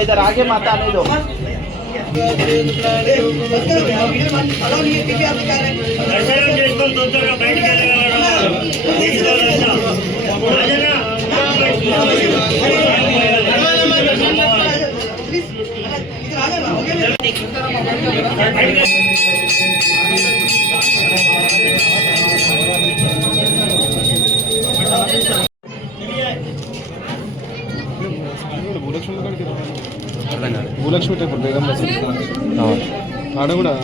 इधर आगे माता नहीं दो భూలక్ష్మి టెంపుల్ బేగం బస్ ఆడ కూడా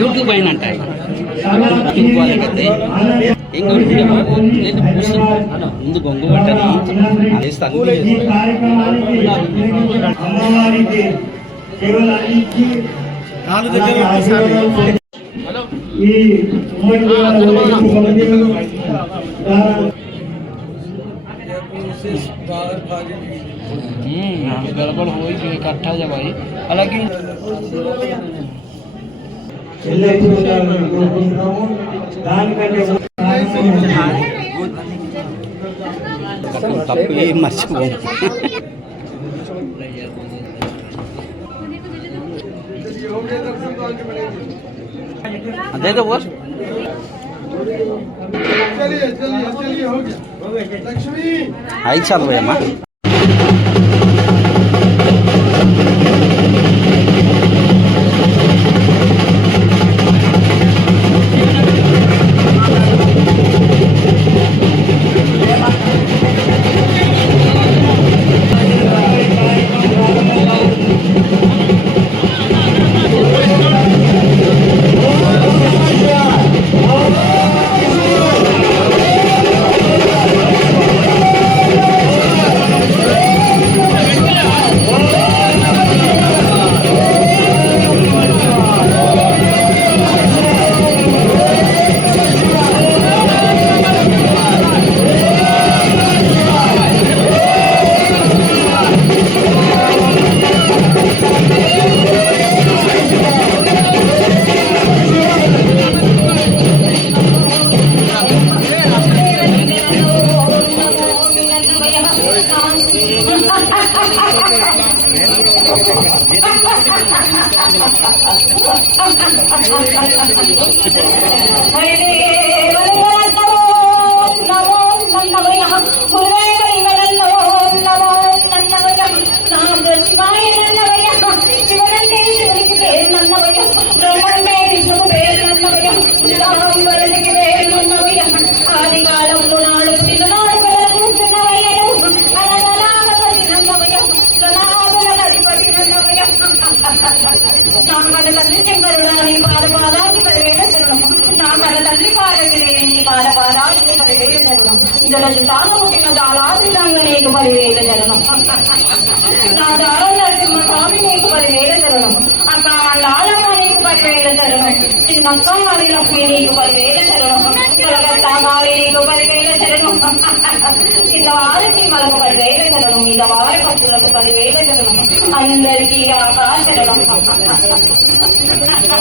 యూట్యూబ్ అయిన అంటాయి ముందు గొంగు పట్టని गड़बड़ हो इकट्ठा जब आई हालांकि तब ये मर्చిపో दे दो बस चलिए चलिए चलिए हो गया लक्ष्मी आई चल भैया मां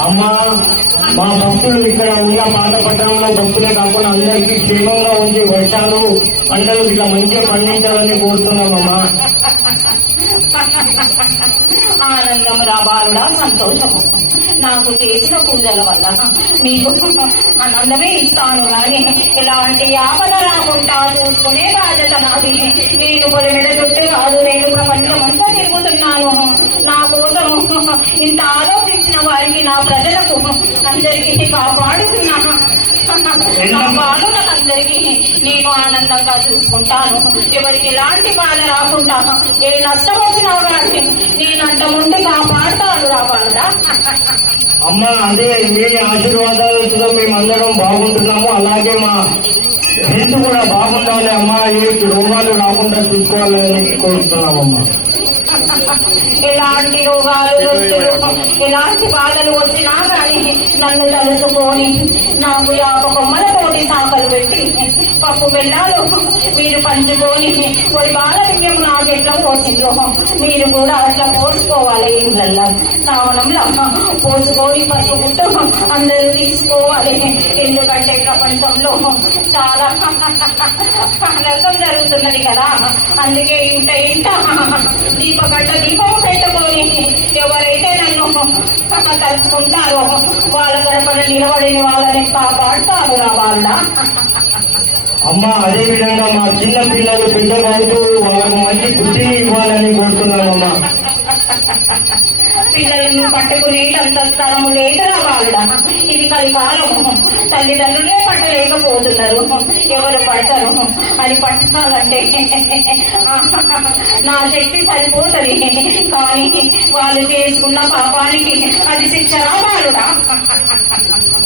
అమ్మా మా భక్తులు ఇక్కడ ఉన్న పాతపట్నంలో భక్తులే కాకుండా అందరికీ క్షేమంగా ఉండి వర్షాలు పంటలు ఇట్లా మంచిగా పండించాలని కోరుతున్నామమ్మా. ఆనందం రాబాలుడా సంతోషము. నాకు చేసిన పూజల వల్ల మీకు ఆనందమే ఇస్తాను కానీ ఇలాంటి ఆపద రాకుండా చూసుకునే బాధ్యత నాది. నేను పొలి మీద చుట్టూ కాదు, నేను ప్రపంచమంతా తిరుగుతున్నాను. నా కోసం ఇంత ఆలోచించిన వారికి, నా ప్రజలకు అందరికీ కాపాడుతున్నాను. నా బాలులందరికీ నేను ఆనందంగా చూసుకుంటాను. ఎవరికి ఎలాంటి బాధ రాకుండా, ఏ నష్టం వచ్చినా కానీ నేను అంత ముందు కాపాడుతాను రా బాలుడా. అమ్మ అదే మీ ఆశీర్వాదాలతో మేమందరం బాగుంటున్నాము. అలాగే మా హెల్త్ కూడా బాగుండాలి అమ్మ. ఏ రోగాలు రాకుండా చూసుకోవాలని కోరుతున్నామమ్మా. ఎలాంటి రోగాలు ఎలాంటి బాధలు వచ్చినా కానీ నన్ను తలుసుకొని నాకు యాప కొమ్మలతోటి సాకలు పెట్టి పప్పు బెల్లాలు మీరు పంచుకొని ఒక బాల బియ్యం నాకు ఎట్లా పోసిండ్రో మీరు కూడా అట్లా పోసుకోవాలి. ఇండ్లల్లో శ్రావణంలో పోసుకొని పసుపుట్టు అందరూ తీసుకోవాలి. ఎందుకంటే ప్రపంచంలో చాలా నష్టం జరుగుతున్నది కదా. అందుకే ఇంట దీపం పెట్టుకొని ఎవరైతే నన్ను తలుసుకుంటారో వాళ్ళ గడపడ నిలబడిన వాళ్ళని కాపాడుతారు రా వాళ్ళ. అమ్మ అదే విధంగా మా చిన్న పిల్లలు పెద్దవాళ్ళు వాళ్ళకు మంచి బుద్ధిని ఇవ్వాలని కోరుతున్నానమ్మా. పిల్లలను పట్టుకునేటంత స్థలము లేదురా వాళ్ళ. ఇది కలికాలము. తల్లిదండ్రులే పట్టలేకపోతున్నారు, ఎవరు పడతారు? అది పట్టాలంటే నా శక్తి సరిపోతుంది, కానీ వాళ్ళు చేసుకున్న పాపానికి అది శిక్షరా బాలుడా.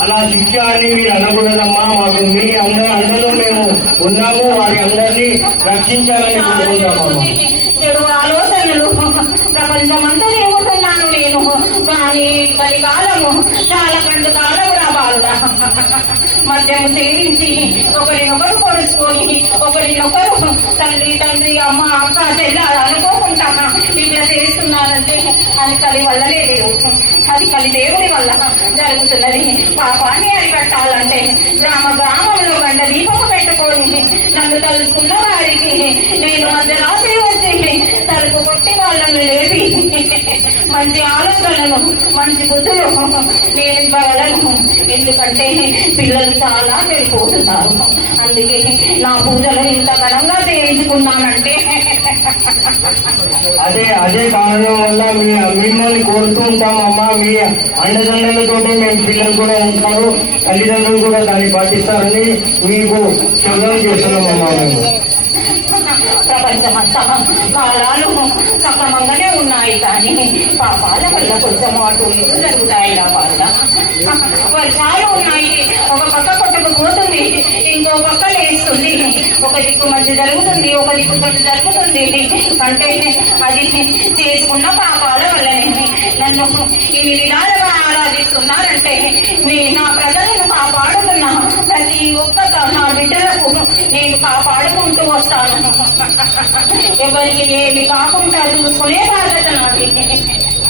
అలా శిక్ష అని మీరు అనకూడదమ్మా. మాకు మీ అందరూ మేము ఉన్నాము. వారి అందరినీ రక్షించాలని కోరుకుంటామమ్మా. చెడు ఆలోచనలు ప్రపంచమంతా తిరుగుతున్నాను నేను, కానీ కలికాలము చాలా కండు కాలము రా బాలుడా. మద్యము సేవించి ఒకరినొకరు పొడుచుకొని ఒకరినొకరు తండ్రి అమ్మ అక్క చెల్లారు అనుకోకుండా ఇట్లా చేస్తున్నారంటే అది కలి వల్లనే లేవు, అది కలి దేవుడి వల్ల జరుగుతున్నది. పాపాన్ని అరికట్టాలంటే గ్రామంలో గంట దీపం పెట్టుకొని నన్ను తలుసుకున్న వారికి నేను మధ్యరాత్రి వచ్చి తలుపు కొట్టి వాళ్ళను లేపి మంచి ఆలోచనలు మంచి బుద్ధులు నేను ఇవ్వగలను. ఎందుకంటే పిల్లలు చాలా వెళ్ళిపోతున్నారు. అందుకే నా పూజలు ఇంత ఘనంగా చేయించుకున్నానంటే అదే కారణం వల్ల మిమ్మల్ని కోరుతూ ఉంటామమ్మా. మీ అండదండలతో మేము పిల్లలు కూడా ఉంటారు, తల్లిదండ్రులు కూడా దాన్ని పాటిస్తారని మీకు శబ్దం చేస్తున్నామమ్మా. మేము ప్రపంచమంతా కాలాలు సక్రమంగానే ఉన్నాయి, కానీ పాపాల వల్ల కొంచెం అటు ఇటు జరుగుతాయి రా వాళ్ళ. వర్షాలు ఉన్నాయి, ఒక పక్క కొట్టుకుపోతుంది, ఇంకో పక్క లేస్తుంది. ఒక దిక్కు మంచి జరుగుతుంది, ఒక దిక్కు కొంచెం జరుగుతుంది. అంటే అది చేసుకున్న పాపాల వల్లనే. నన్ను ఇన్ని విధాలుగా ఆరాధిస్తున్నారంటే నా ప్రజలను కాపాడుతున్నా ప్రతి ఒక్క నా బిడ్డలకు నేను కాపాడుకుంటూ వస్తాను. ఎవరికి ఏమి కాకుండా చూసుకునే బాధ్యత నాది.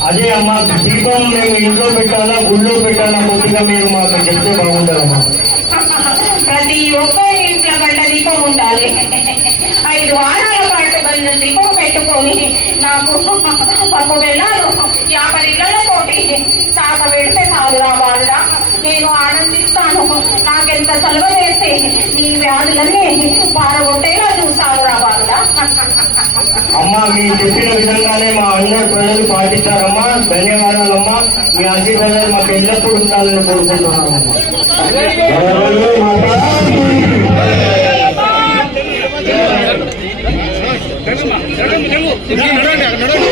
అదే అమ్మా, దీపం మేము ఇంట్లో పెట్టాలా గుళ్ళో పెట్టాలా కొద్దిగా మీరు మాకు చెప్తే బాగుంటుందమ్మా. ప్రతి ఒక్కరి ఇంట్లో గంట దీపం ఉండాలి. 5 వారాల పాటు గంట దీపం పెట్టుకొని నాకు పప్పు బెల్లాలు 50 ఇళ్లతోటి సాక పెడితే చాలు రా వాళ్ళ. నేను ఆనందిస్తాను. నాకెంత సెలవు చేస్తే నీ వ్యాధులన్నీ పారగొట్టేలా చూస్తాను రా వాళ్ళ. అమ్మా మీరు చెప్పిన విధంగానే మా అందరు ప్రజలు పాటిస్తారమ్మా. ధన్యవాదాలమ్మా. మీ ఆశీర్వాదాలు మాకు ఎల్లప్పుడూ ఉండాలని కోరుకుంటున్నామమ్మా. నడండి